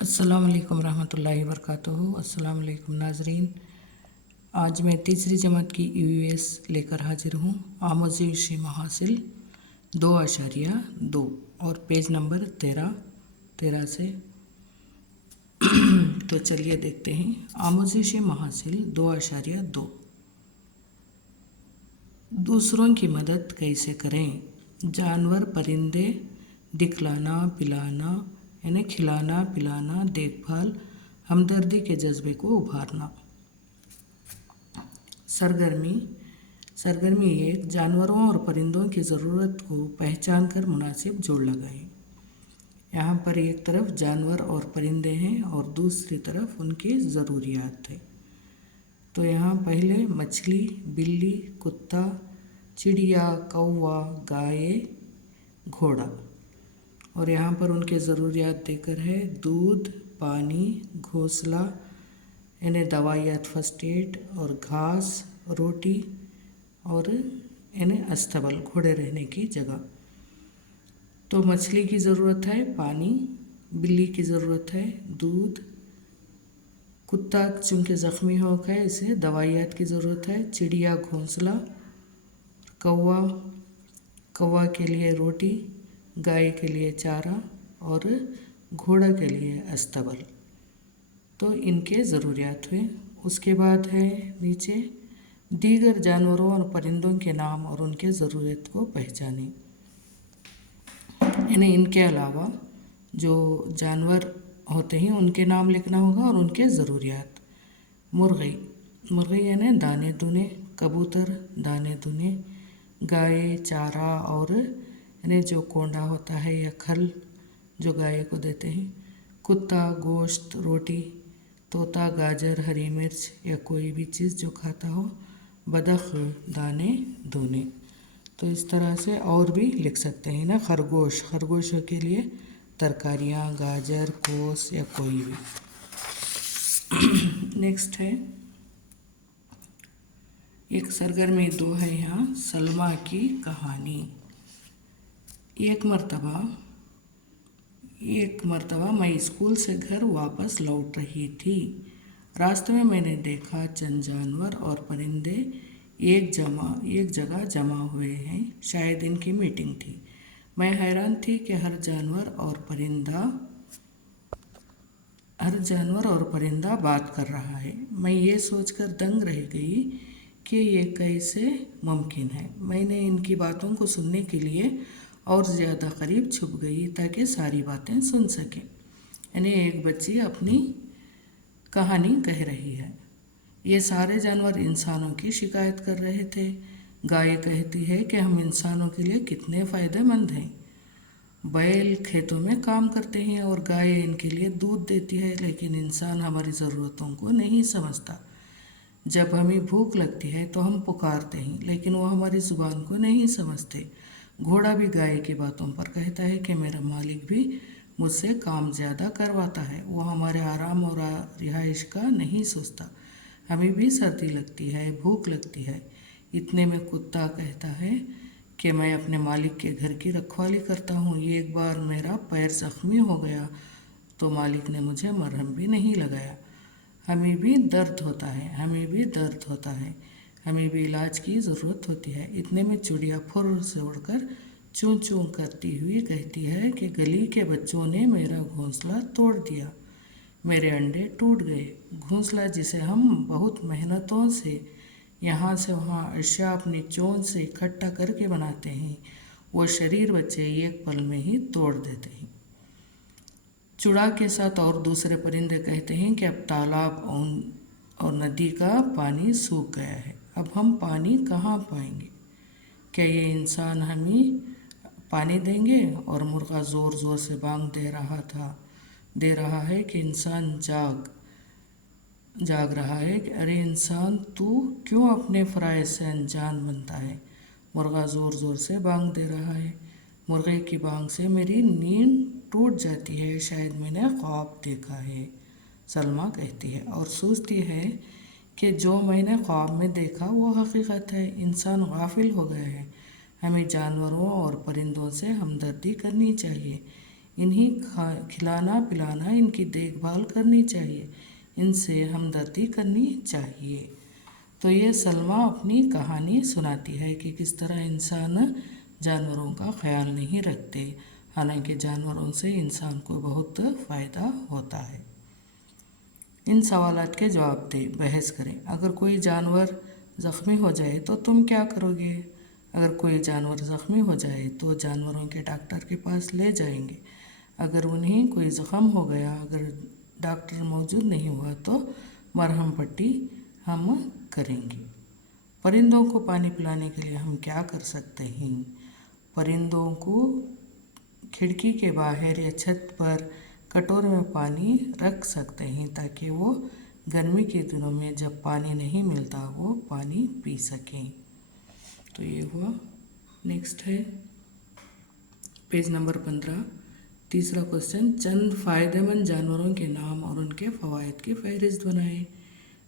अस्सलाम वालेकुम रहमतुल्लाहि वबरकातुहू। अस्सलाम वालेकुम नाजरीन। आज मैं तीसरी जमात की यूएस लेकर हाजिर हूँ। आमोज़ेशी महासिल 2.2 और पेज नंबर 13 से। तो चलिए देखते हैं। आमोज़ेशी महासिल 2.2। दूसरों की मदद कैसे करें। जानवर परिंदे दिखलाना पिलाना यानी खिलाना पिलाना देखभाल हमदर्दी के जज्बे को उभारना। सरगर्मी एक जानवरों और परिंदों की ज़रूरत को पहचान कर मुनासिब जोड़ लगाएं। यहाँ पर एक तरफ जानवर और परिंदे हैं और दूसरी तरफ उनकी ज़रूरियात है। तो यहाँ पहले मछली बिल्ली कुत्ता चिड़िया कौवा गाय घोड़ा, और यहाँ पर उनके ज़रूरियात देकर है दूध पानी घोंसला यानी दवाइयात फर्स्ट एड और घास रोटी और यानी अस्तबल घोड़े रहने की जगह। तो मछली की ज़रूरत है पानी, बिल्ली की ज़रूरत है दूध, कुत्ता चूँकि ज़ख्मी हो गया इसे दवाइयात की ज़रूरत है, चिड़िया घोंसला, कौवा के लिए रोटी, गाय के लिए चारा और घोड़ा के लिए अस्तबल। तो इनके ज़रूरियात हुए। उसके बाद है नीचे दीगर जानवरों और परिंदों के नाम और उनके ज़रूरत को पहचानें। यानी इनके अलावा जो जानवर होते हैं उनके नाम लिखना होगा और उनके ज़रूरियात। मुर्गी यानी दाने दुने, कबूतर दाने दुने, गाय चारा और यानी जो कोंडा होता है या खल जो गाय को देते हैं, कुत्ता गोश्त रोटी, तोता गाजर हरी मिर्च या कोई भी चीज़ जो खाता हो, बदख दाने दूने। तो इस तरह से और भी लिख सकते हैं ना। खरगोश के लिए तरकारियाँ गाजर कोस या कोई भी। नेक्स्ट है एक सरगर्मी 2 है यहाँ सलमा की कहानी। एक मर्तबा मैं स्कूल से घर वापस लौट रही थी। रास्ते में मैंने देखा चंद जानवर और परिंदे एक जगह जमा हुए हैं। शायद इनकी मीटिंग थी। मैं हैरान थी कि हर जानवर और परिंदा बात कर रहा है। मैं ये सोचकर दंग रह गई कि ये कैसे मुमकिन है। मैंने इनकी बातों को सुनने के लिए और ज़्यादा करीब छुप गई ताकि सारी बातें सुन सके। यानी एक बच्ची अपनी कहानी कह रही है। ये सारे जानवर इंसानों की शिकायत कर रहे थे। गाय कहती है कि हम इंसानों के लिए कितने फ़ायदेमंद हैं। बैल खेतों में काम करते हैं और गाय इनके लिए दूध देती है, लेकिन इंसान हमारी ज़रूरतों को नहीं समझता। जब हमें भूख लगती है तो हम पुकारते हैं, लेकिन वो हमारी ज़ुबान को नहीं समझते। घोड़ा भी गाय की बातों पर कहता है कि मेरा मालिक भी मुझसे काम ज़्यादा करवाता है, वो हमारे आराम और रिहाइश का नहीं सोचता। हमें भी सर्दी लगती है भूख लगती है। इतने में कुत्ता कहता है कि मैं अपने मालिक के घर की रखवाली करता हूँ। एक बार मेरा पैर ज़ख्मी हो गया तो मालिक ने मुझे मरहम भी नहीं लगाया। हमें भी दर्द होता है, हमें भी इलाज की ज़रूरत होती है। इतने में चिड़िया फुर्र से उड़कर चूं चूं करती हुई कहती है कि गली के बच्चों ने मेरा घोंसला तोड़ दिया, मेरे अंडे टूट गए। घोंसला जिसे हम बहुत मेहनतों से यहाँ से वहाँ अशिया अपनी चोंच से इकट्ठा करके बनाते हैं, वो शरीर बच्चे एक पल में ही तोड़ देते हैं। चुड़ा के साथ और दूसरे परिंदे कहते हैं कि अब तालाब और नदी का पानी सूख गया है, अब हम पानी कहाँ पाएंगे। क्या ये इंसान हमें पानी देंगे। और मुर्गा ज़ोर ज़ोर से बांग दे रहा है कि इंसान जाग रहा है कि अरे इंसान तू क्यों अपने फ़राइज़ से अनजान बनता है। मुर्गा ज़ोर ज़ोर से बांग दे रहा है। मुर्गे की बांग से मेरी नींद टूट जाती है, शायद मैंने ख्वाब देखा है, सलमा कहती है और सोचती है कि जो मैंने ख्वाब में देखा वो हकीकत है। इंसान गाफिल हो गया है। हमें जानवरों और परिंदों से हमदर्दी करनी चाहिए। इन्हें खिलाना पिलाना, इनकी देखभाल करनी चाहिए, इनसे हमदर्दी करनी चाहिए। तो ये सलमा अपनी कहानी सुनाती है कि किस तरह इंसान जानवरों का ख्याल नहीं रखते, हालांकि जानवरों से इंसान को बहुत फ़ायदा होता है। इन सवालात के जवाब दें, बहस करें। अगर कोई जानवर ज़ख्मी हो जाए तो तुम क्या करोगे? अगर कोई जानवर ज़ख्मी हो जाए तो जानवरों के डॉक्टर के पास ले जाएंगे। अगर उन्हें कोई ज़ख्म हो गया, अगर डॉक्टर मौजूद नहीं हुआ तो मरहम पट्टी हम करेंगे। परिंदों को पानी पिलाने के लिए हम क्या कर सकते हैं? परिंदों को खिड़की के बाहर या छत पर कटोरे में पानी रख सकते हैं ताकि वो गर्मी के दिनों में जब पानी नहीं मिलता वो पानी पी सकें। तो ये हुआ। नेक्स्ट है पेज नंबर 15, तीसरा क्वेश्चन, चंद फ़ायदेमंद जानवरों के नाम और उनके फ़वाइद की फहरिस्त बनाएं।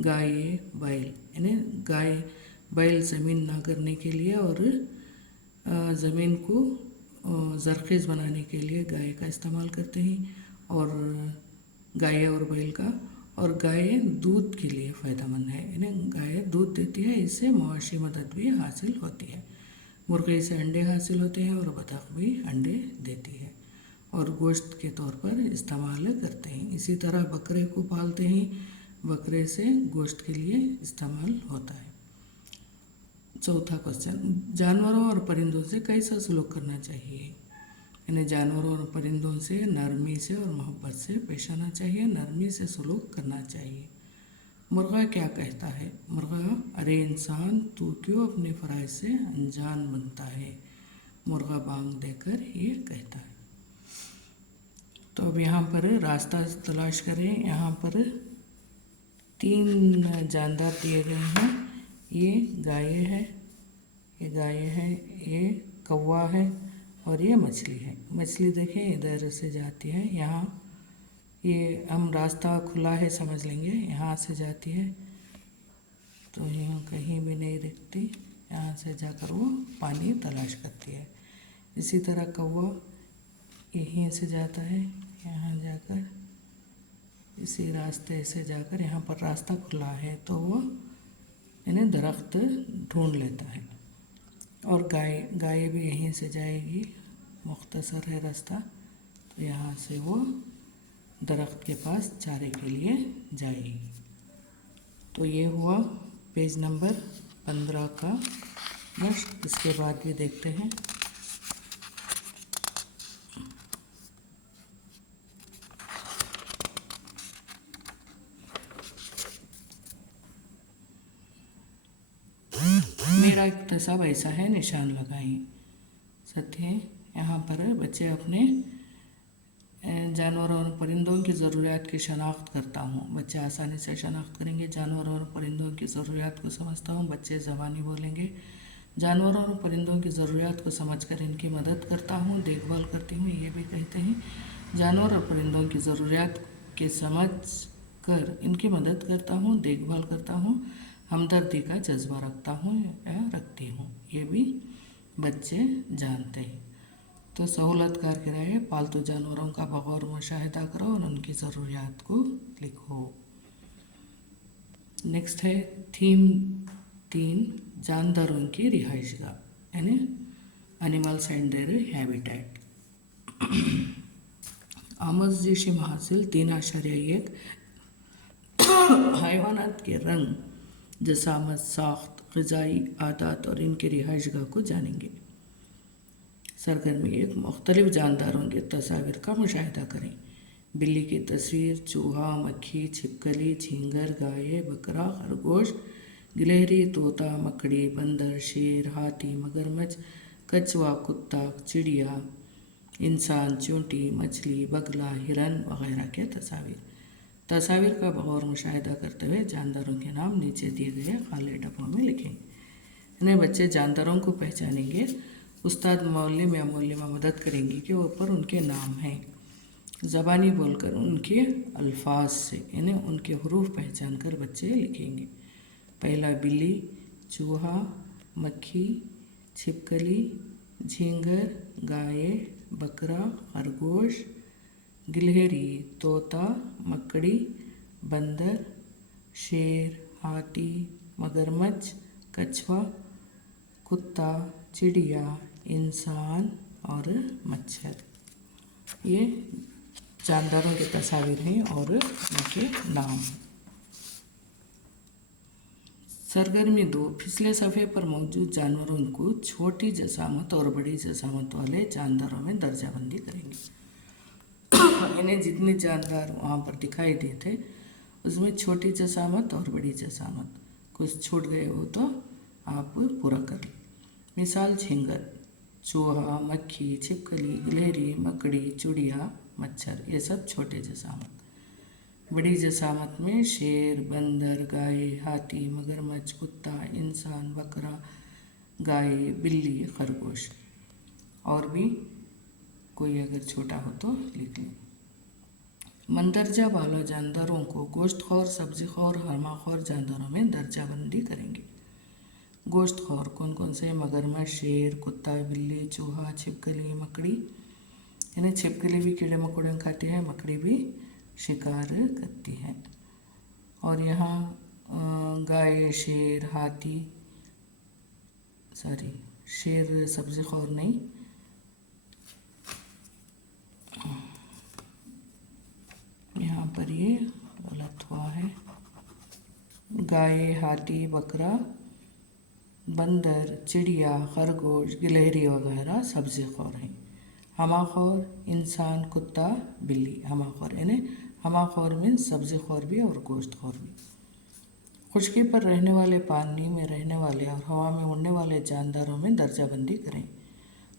गाय बैल, यानी गाय बैल ज़मीन ना करने के लिए और ज़मीन को ज़रख़ीज़ बनाने के लिए गाय का इस्तेमाल करते हैं, और गाय और बैल का। और गाय दूध के लिए फ़ायदेमंद है, यानी गाय दूध देती है, इससे मुआशी मदद भी हासिल होती है। मुर्गे से अंडे हासिल होते हैं और बतख भी अंडे देती है और गोश्त के तौर पर इस्तेमाल करते हैं। इसी तरह बकरे को पालते हैं, बकरे से गोश्त के लिए इस्तेमाल होता है। चौथा क्वेश्चन, जानवरों और परिंदों से कैसा सलूक करना चाहिए? यानी जानवरों और परिंदों से नरमी से और मोहब्बत से पेश आना चाहिए, नरमी से सलूक करना चाहिए। मुर्गा क्या कहता है? मुर्गा, अरे इंसान तू क्यों अपने फ़राइज़ से अनजान बनता है? मुर्गा बांग देकर ये कहता है। तो अब यहाँ पर रास्ता तलाश करें। यहाँ पर 3 जानदार दिए गए हैं। ये गाय है, ये गाय है, ये कौवा है और ये मछली है। मछली देखें इधर से जाती है, यहाँ ये हम रास्ता खुला है समझ लेंगे, यहाँ से जाती है तो यहाँ कहीं भी नहीं दिखती, यहाँ से जाकर वो पानी तलाश करती है। इसी तरह कौवा यहीं से जाता है, यहाँ जाकर इसी रास्ते से जाकर, यहाँ पर रास्ता खुला है तो वो यानी दरख्त ढूंढ लेता है। और गाय भी यहीं से जाएगी, मुख्तसर है रास्ता, तो यहाँ से वो दरख्त के पास चारे के लिए जाएगी। तो ये हुआ पेज नंबर 15 का मश्क। इसके बाद भी देखते हैं। मेरा इक्तसाब ऐसा है, निशान लगाएं। सत्य है। यहाँ पर बच्चे अपने जानवरों और परिंदों की ज़रूरियात की शनाख्त करता हूँ। बच्चे आसानी से शनाख्त करेंगे। जानवरों और परिंदों की ज़रूरियात को समझता हूँ। बच्चे ज़बानी बोलेंगे। जानवरों और परिंदों की ज़रूरियात को समझकर इनकी मदद करता हूँ, देखभाल करती हूँ, ये भी कहते हैं। जानवर और परिंदों की ज़रूरियात के समझ कर इनकी मदद करता हूँ, देखभाल करता हूँ, हमदर्दी का जज्बा रखता हूँ या रखती हूँ, ये भी बच्चे जानते हैं। तो सहूलतकार किराए, पालतू जानवरों का बगौर मुशाहिदा करो और उनकी ज़रूरियात को लिखो। नेक्स्ट है थीम 3, जानदारों की रिहाइशगाह, यानी एनिमल्स एंड देयर हैबिटेट। आमोज़शी महासिल 3.1 हैवानात के रंग, जसामत, साख्त, ग़िज़ाई आदात और इनके रिहाइशगाह को जानेंगे। सरगर्मी 1, मुख्तलिफ जानदारों के तस्वीर का मुशाहिदा करें। बिल्ली की तस्वीर, चूहा, मक्खी, छिपकली, झींगर, गाय, बकरा, खरगोश, गिलहरी, तोता, मकड़ी, बंदर, शेर, हाथी, मगरमच्छ, कछुआ, कुत्ता, चिड़िया, इंसान, चींटी, मछली, बगला, हिरन वगैरह के तस्वीर का बगौर मुशाहिदा करते हुए जानदारों के नाम नीचे दिए गए खाली डब्बों में लिखें। इन्हें बच्चे जानदारों को पहचानेंगे। उस्ताद मौलिम या मौलिमा मदद करेंगी कि ऊपर उनके नाम हैं। ज़बानी बोलकर उनके अल्फाज से, यानी उनके हरूफ पहचान कर बच्चे लिखेंगे। पहला बिल्ली, चूहा, मक्खी, छिपकली, झींगर, गाय, बकरा, खरगोश, गिलहरी, तोता, मकड़ी, बंदर, शेर, हाथी, मगरमच्छ, कछुआ, कुत्ता, चिड़िया, इंसान और मच्छर। ये जानदारों की तस्वीर हैं और उनके नाम। सरगर्मी 2, फिसले सफ़े पर मौजूद जानवरों को छोटी जसामत और बड़ी जसामत वाले जानदारों में दर्जाबंदी करेंगे। इन्हें जितने जानदार वहाँ पर दिखाई दिए थे उसमें छोटी जसामत और बड़ी जसामत, कुछ छूट गए हो तो आप पूरा कर लें। मिसाल झिंगर, चूहा, मक्खी, छिपकली, गिलहरी, मकड़ी, चिड़िया, मच्छर, ये सब छोटे जसामत। बड़ी जसामत में शेर, बंदर, गाय, हाथी, मगरमच्छ, कुत्ता, इंसान, बकरा, गाय, बिल्ली, खरगोश। और भी कोई अगर छोटा हो तो लिख लें। मंदरजा वाला जानदारों को गोश्तखोर, सब्जीखोर, हरमाखोर जानदारों में दर्जाबंदी करेंगे। गोश्तखोर कौन कौन से? मगरमच्छ, शेर, कुत्ता, बिल्ली, चूहा, छिपकली, मकड़ी। यानी छिपकली भी कीड़े मकोड़े खाती है, मकड़ी भी शिकार करती है। और यहाँ गाय, शेर, हाथी, शेर सब्जीखोर नहीं, यहाँ पर ये गलत हुआ है। गाय, हाथी, बकरा, बंदर, चिड़िया, खरगोश, गिलहरी वगैरह सब्जीखोर हैं। हमाखोर इंसान, कुत्ता, बिल्ली। हमाखोर यानी हमाखोर मीन्स सब्जीखोर भी और गोश्तखोर भी। खुश्की पर रहने वाले, पानी में रहने वाले और हवा में उड़ने वाले जानदारों में दर्जाबंदी करें।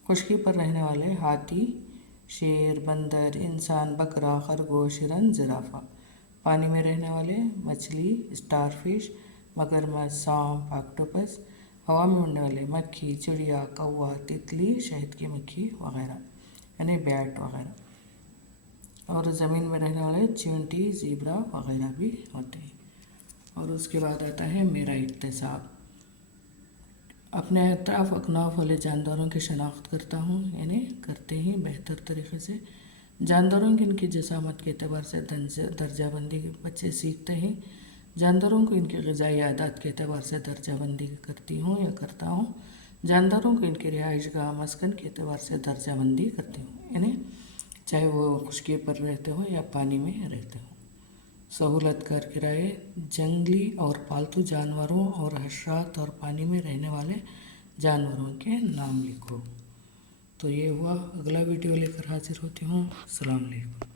खुश्की पर रहने वाले हाथी, शेर, बंदर, इंसान, बकरा, खरगोश, हिरन, जिराफा। पानी में रहने वाले मछली, स्टारफिश, मगरमच्छ, सांप, ऑक्टोपस। हवा में उड़ने वाले मक्खी, चिड़िया, कौवा, तितली, शहद की मक्खी वगैरह यानी बैट वगैरह। और ज़मीन में रहने वाले चींटी, ज़ीब्रा वगैरह भी होते हैं। और उसके बाद आता है मेरा इक्तिसाब। अपने अतराफ़ अकनाफ वाले जानदारों की शनाख्त करता हूँ, यानी करते ही बेहतर तरीके से। जानदारों की इनकी जसामत के अतबार से दर्जाबंदी बच्चे सीखते हैं। जानदारों को इनकी ग़िज़ाई आदात के अतबार से दर्जाबंदी करती हूँ या करता हूँ। जानदारों को इनके रिहाइशगाह, मस्कन के अतबार से दर्जाबंदी करती हूँ, यानी चाहे वो खुश्की पर रहते हो या पानी में रहते हो। सहूलत कर किराए, जंगली और पालतू जानवरों और हशरात और पानी में रहने वाले जानवरों के नाम लिखो। तो ये हुआ, अगला वीडियो लेकर हाजिर होती हूँ। अस्सलाम वालेकुम।